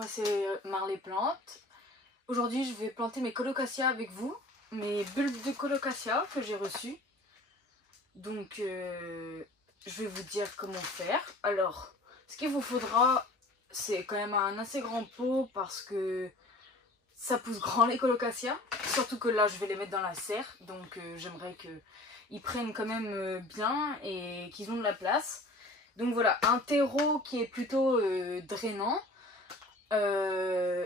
moi c'est Marley Plante. Aujourd'hui je vais planter mes colocassias avec vous, mes bulbes de colocasia que j'ai reçus. Donc je vais vous dire comment faire. Alors ce qu'il vous faudra, c'est quand même un assez grand pot parce que ça pousse grand les colocassias. Surtout que là je vais les mettre dans la serre, donc j'aimerais qu'ils prennent quand même bien et qu'ils ont de la place. Donc voilà, un terreau qui est plutôt drainant.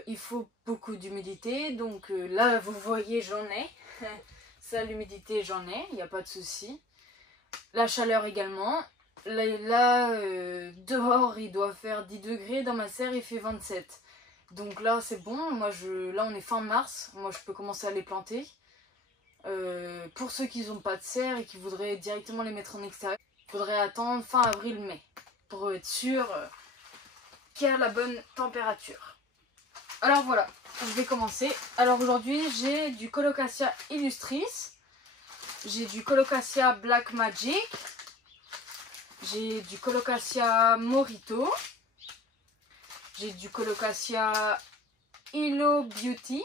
Il faut beaucoup d'humidité, donc là vous voyez j'en ai. Ça, l'humidité j'en ai, il n'y a pas de souci. La chaleur également. Là dehors il doit faire 10 degrés, dans ma serre il fait 27. Donc là c'est bon, là on est fin mars, moi je peux commencer à les planter. Pour ceux qui n'ont pas de serre et qui voudraient directement les mettre en extérieur, il faudrait attendre fin avril-mai pour être sûr qu'il y a la bonne température. Alors voilà, je vais commencer. Alors aujourd'hui j'ai du Colocasia illustris, j'ai du Colocasia Black Magic, j'ai du Colocasia Morito, j'ai du Colocasia Illo Beauty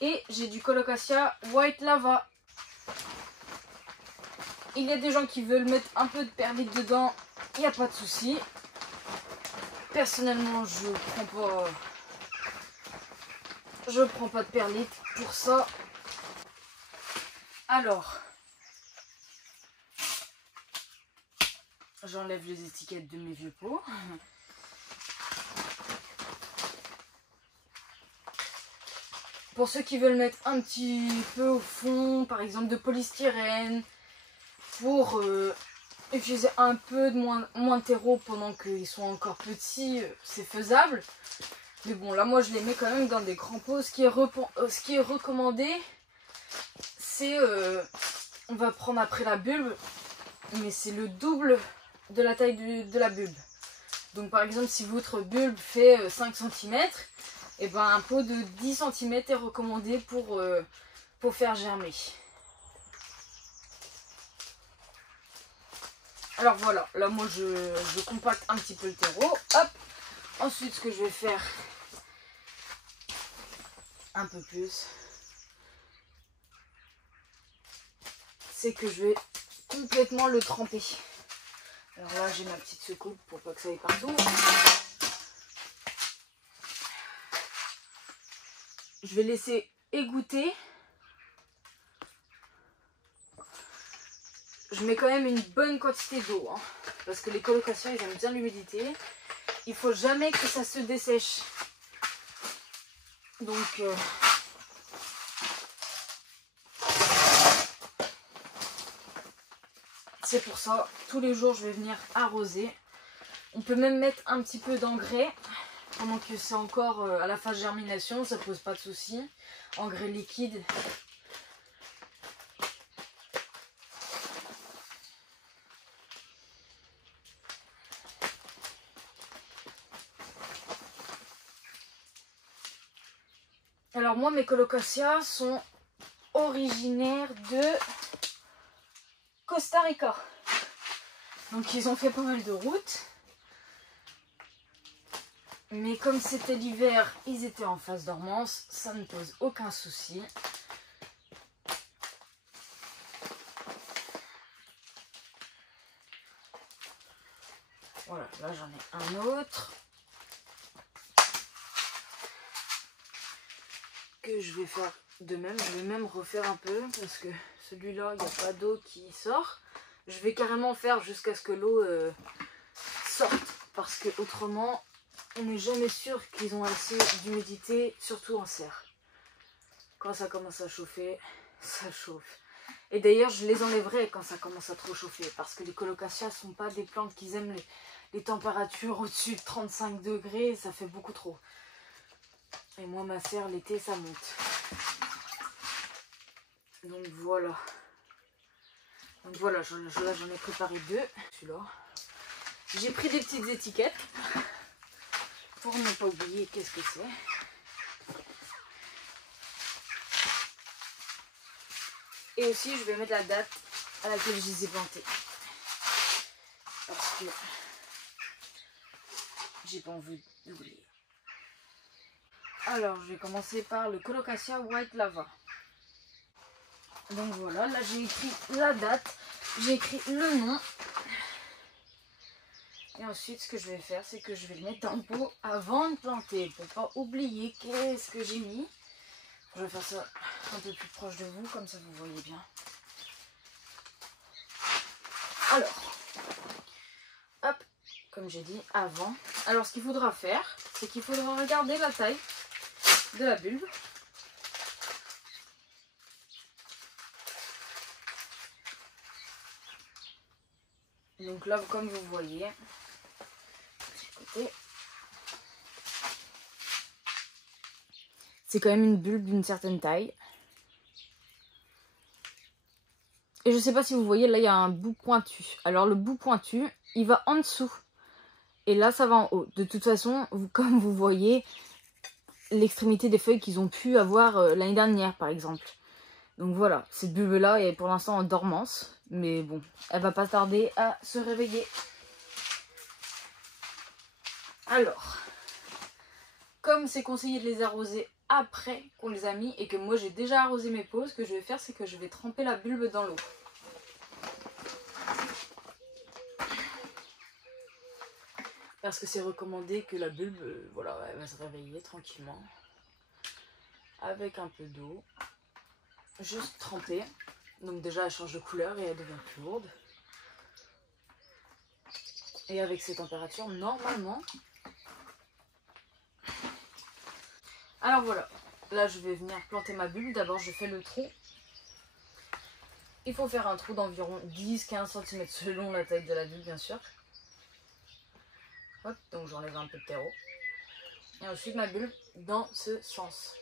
et j'ai du Colocasia White Lava. Il y a des gens qui veulent mettre un peu de perlite dedans, il n'y a pas de souci. Personnellement, je prends pas de perlite pour ça. Alors, j'enlève les étiquettes de mes vieux pots. Pour ceux qui veulent mettre un petit peu au fond, par exemple de polystyrène, pour utiliser un peu de moins de terreau pendant qu'ils sont encore petits, c'est faisable. Mais bon, là moi je les mets quand même dans des grands pots. Ce qui est recommandé, c'est on va prendre après la bulbe, mais c'est le double de la taille de la bulbe. Donc par exemple si votre bulbe fait 5 cm, et ben un pot de 10 cm est recommandé pour faire germer. Alors voilà, là moi je compacte un petit peu le terreau. Hop. Ensuite ce que je vais faire un peu plus, c'est que je vais complètement le tremper. Alors là j'ai ma petite secoupe pour pas que ça aille partout. Je vais laisser égoutter. Je mets quand même une bonne quantité d'eau, hein, parce que les colocations ils aiment bien l'humidité. Il faut jamais que ça se dessèche. Donc c'est pour ça, tous les jours je vais venir arroser. On peut même mettre un petit peu d'engrais pendant que c'est encore à la phase germination, ça pose pas de souci. Engrais liquide. Alors moi mes colocassias sont originaires de Costa Rica. Donc ils ont fait pas mal de route. Mais comme c'était l'hiver, ils étaient en phase dormance, ça ne pose aucun souci. Voilà, là j'en ai un autre que je vais faire de même. Je vais même refaire un peu parce que celui-là, il n'y a pas d'eau qui sort. Je vais carrément faire jusqu'à ce que l'eau sorte parce que autrement, on n'est jamais sûr qu'ils ont assez d'humidité, surtout en serre. Quand ça commence à chauffer, ça chauffe. Et d'ailleurs, je les enlèverai quand ça commence à trop chauffer parce que les colocassias ne sont pas des plantes qui aiment les températures au-dessus de 35 degrés, ça fait beaucoup trop. Et moi, ma serre, l'été, ça monte. Donc voilà. Là, j'en ai préparé deux. Celui-là. J'ai pris des petites étiquettes pour ne pas oublier qu'est-ce que c'est. Et aussi, je vais mettre la date à laquelle je les ai plantés. Parce que j'ai pas envie d'oublier. Alors, je vais commencer par le Colocasia White Lava. Donc voilà, là j'ai écrit la date, j'ai écrit le nom. Et ensuite, ce que je vais faire, c'est que je vais le mettre dans le pot avant de planter, pour pas oublier qu'est-ce que j'ai mis. Je vais faire ça un peu plus proche de vous, comme ça vous voyez bien. Alors, hop, comme j'ai dit avant. Alors, ce qu'il faudra faire, c'est qu'il faudra regarder la taille de la bulbe. Donc là, comme vous voyez, c'est quand même une bulbe d'une certaine taille. Et je sais pas si vous voyez, là il y a un bout pointu. Alors le bout pointu, il va en dessous. Et là ça va en haut. De toute façon, comme vous voyez, l'extrémité des feuilles qu'ils ont pu avoir l'année dernière par exemple. Donc voilà, cette bulbe là est pour l'instant en dormance. Mais bon, elle va pas tarder à se réveiller. Alors, comme c'est conseillé de les arroser après qu'on les a mis et que moi j'ai déjà arrosé mes pots, ce que je vais faire, c'est que je vais tremper la bulbe dans l'eau. Parce que c'est recommandé que la bulbe, voilà, elle va se réveiller tranquillement. Avec un peu d'eau. Juste tremper. Donc déjà elle change de couleur et elle devient plus lourde. Et avec ces températures, normalement... Alors voilà, là je vais venir planter ma bulbe. D'abord je fais le trou. Il faut faire un trou d'environ 10-15 cm selon la taille de la bulbe bien sûr. Hop, donc j'enlève un peu de terreau. Et ensuite ma bulbe dans ce sens.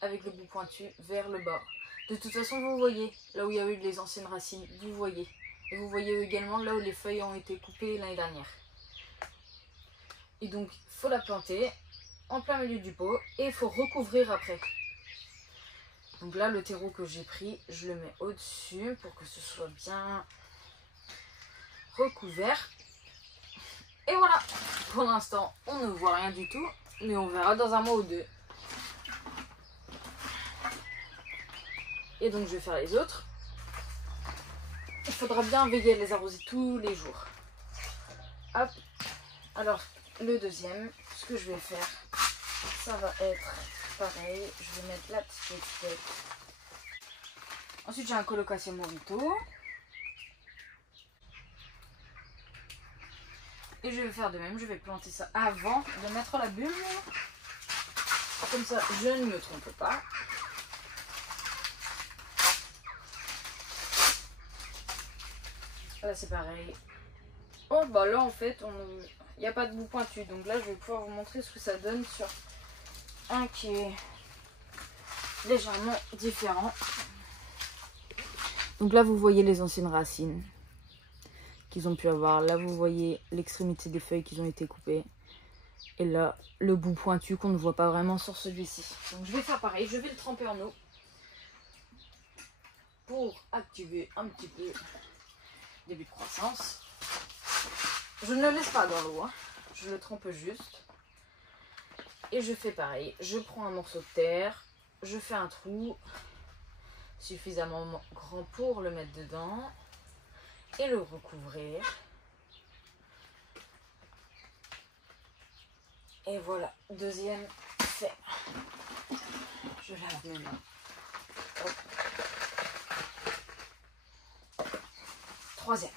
Avec le bout pointu vers le bas. De toute façon vous voyez, là où il y a eu les anciennes racines, vous voyez. Et vous voyez également là où les feuilles ont été coupées l'année dernière. Et donc il faut la planter en plein milieu du pot et il faut recouvrir après. Donc là le terreau que j'ai pris, je le mets au-dessus pour que ce soit bien recouvert. Et voilà, pour l'instant on ne voit rien du tout, mais on verra dans un mois ou deux. Et donc je vais faire les autres. Il faudra bien veiller à les arroser tous les jours. Hop. Alors le deuxième, ce que je vais faire, ça va être pareil. Je vais mettre la petite étiquette. Ensuite j'ai un Colocasia Morito. Et je vais faire de même, je vais planter ça avant de mettre la bulbe. Comme ça je ne me trompe pas. Là c'est pareil. Oh bah là en fait il n'y a pas de bout pointu. Donc là je vais pouvoir vous montrer ce que ça donne sur un qui est légèrement différent. Donc là vous voyez les anciennes racines qu'ils ont pu avoir. Là vous voyez l'extrémité des feuilles qui ont été coupées. Et là le bout pointu qu'on ne voit pas vraiment sur celui-ci. Donc je vais faire pareil, je vais le tremper en eau. Pour activer un petit peu début de croissance. Je ne le laisse pas dans l'eau, hein. Je le trempe juste. Et je fais pareil. Je prends un morceau de terre, je fais un trou suffisamment grand pour le mettre dedans et le recouvrir. Et voilà, deuxième fait. Je lave mes mains. Hop. Troisième.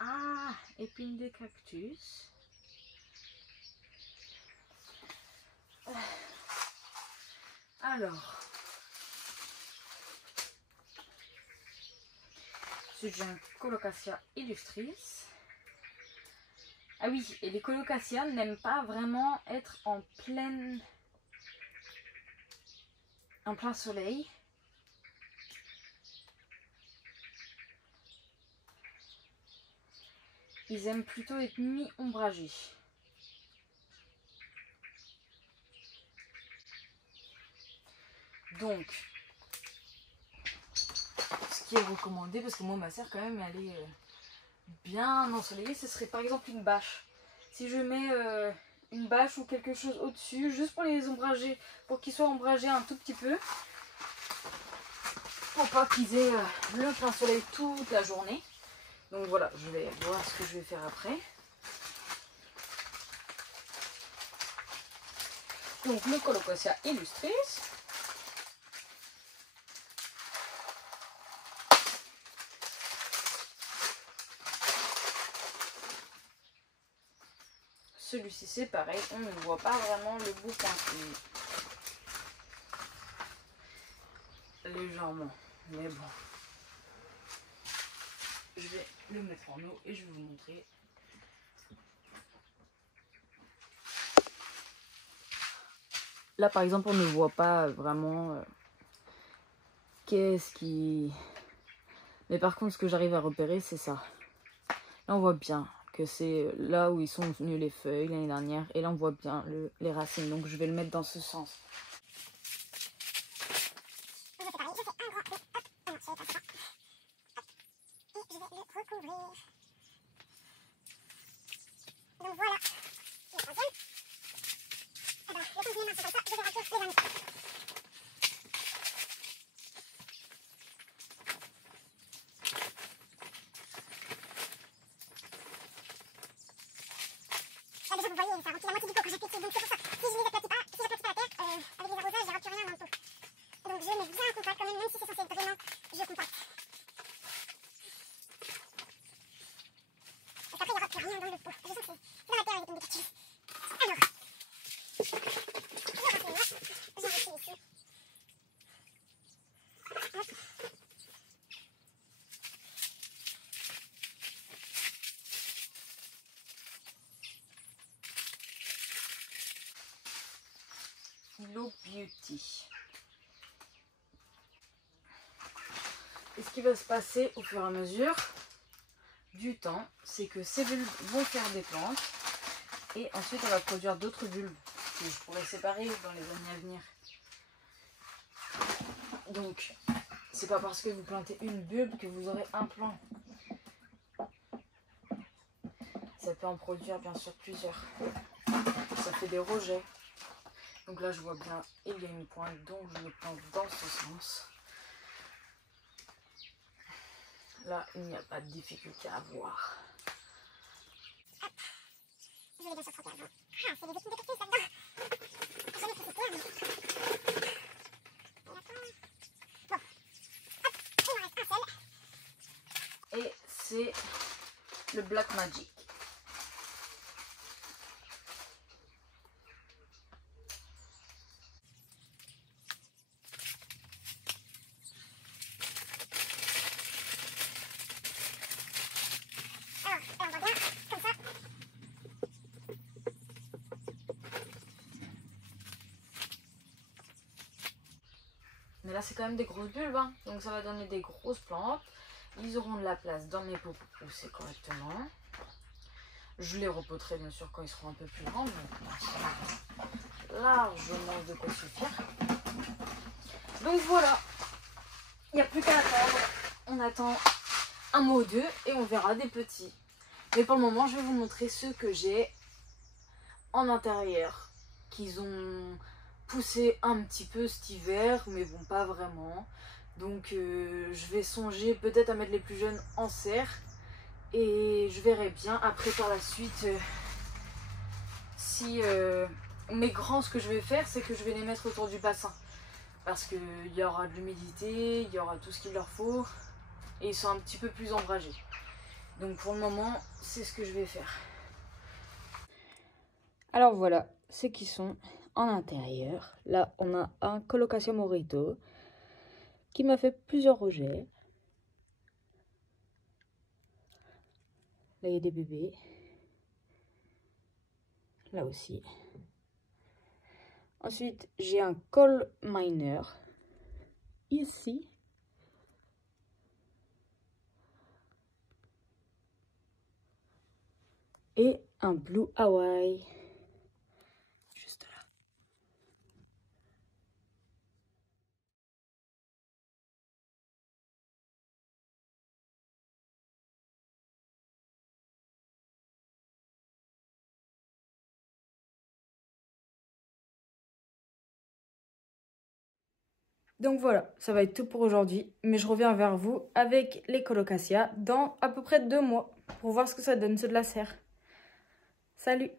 Ah, épines de cactus. Alors, ensuite j'ai un Colocasia illustris. Ah oui, et les Colocasia n'aiment pas vraiment être en plein soleil. Ils aiment plutôt être mi-ombragés. Donc, ce qui est recommandé, parce que moi ma serre quand même elle est bien ensoleillée, ce serait par exemple une bâche. Si je mets une bâche ou quelque chose au-dessus, juste pour les ombrager, pour qu'ils soient ombragés un tout petit peu, pour pas qu'ils aient le plein soleil toute la journée. Donc voilà, je vais voir ce que je vais faire après. Donc le Colocasia illustris. Celui-ci c'est pareil, on ne voit pas vraiment le bout pointu. Légèrement, mais bon. Je vais le mettre en eau et je vais vous montrer. Là par exemple on ne voit pas vraiment qu'est-ce qui... Mais par contre ce que j'arrive à repérer c'est ça. Là on voit bien que c'est là où ils sont venus les feuilles l'année dernière. Et là on voit bien les racines. Donc je vais le mettre dans ce sens. Donc voilà, le troisième. Eh ben, le temps que je les mains sont comme ça, je vais remplir les derniers. Là déjà vous voyez, ça remplit la moitié du pot quand j'applique, donc c'est pour ça. Si je les aplatis pas, la terre, avec les arrosages, j'aurai plus rien dans le pot. Donc je mets bien un compact quand même si c'est censé être vraiment, je compacte. Parce qu'après il n'y aura plus rien dans le pot. Je sens que c'est dans la terre avec une cactus. Alors, je remplis moi, j'enrichis ici. Hop. Philo Beauty. Et ce qui va se passer au fur et à mesure du temps, c'est que ces bulbes vont faire des plantes et ensuite on va produire d'autres bulbes que je pourrais séparer dans les années à venir. Donc c'est pas parce que vous plantez une bulbe que vous aurez un plant. Ça peut en produire bien sûr plusieurs. Ça fait des rejets. Donc là je vois bien, il y a une pointe, donc je me plante dans ce sens. Là, il n'y a pas de difficulté à voir. Hop. Je vais bien sûr frotter avant. Ah, c'est des épines de cactus là-dedans. J'en ai pris plein, mais... Bon. Hop. Il m'en reste un seul. Et c'est le Black Magic. Alors, on voit bien, comme ça. Mais là, c'est quand même des grosses bulbes, hein. Donc ça va donner des grosses plantes. Ils auront de la place dans mes pots pour pousser correctement. Je les repoterai bien sûr quand ils seront un peu plus grands. Donc largement de quoi suffire. Donc voilà. Il n'y a plus qu'à attendre. On attend un mois ou deux et on verra des petits. Mais pour le moment, je vais vous montrer ceux que j'ai en intérieur. Qu'ils ont poussé un petit peu cet hiver, mais bon, pas vraiment. Donc je vais songer peut-être à mettre les plus jeunes en serre. Et je verrai bien après par la suite aussi mes grands, ce que je vais faire, c'est que je vais les mettre autour du bassin. Parce qu'il y aura de l'humidité, il y aura tout ce qu'il leur faut. Et ils sont un petit peu plus ombragés. Donc pour le moment, c'est ce que je vais faire. Alors voilà, ceux qui sont en intérieur. Là, on a un Colocasia Morito qui m'a fait plusieurs rejets. Là, il y a des bébés. Là aussi. Ensuite, j'ai un Coal Miner ici. Et un Blue Hawaii juste là. Donc voilà, ça va être tout pour aujourd'hui. Mais je reviens vers vous avec les Colocasia dans à peu près 2 mois pour voir ce que ça donne, ceux de la serre. Salut!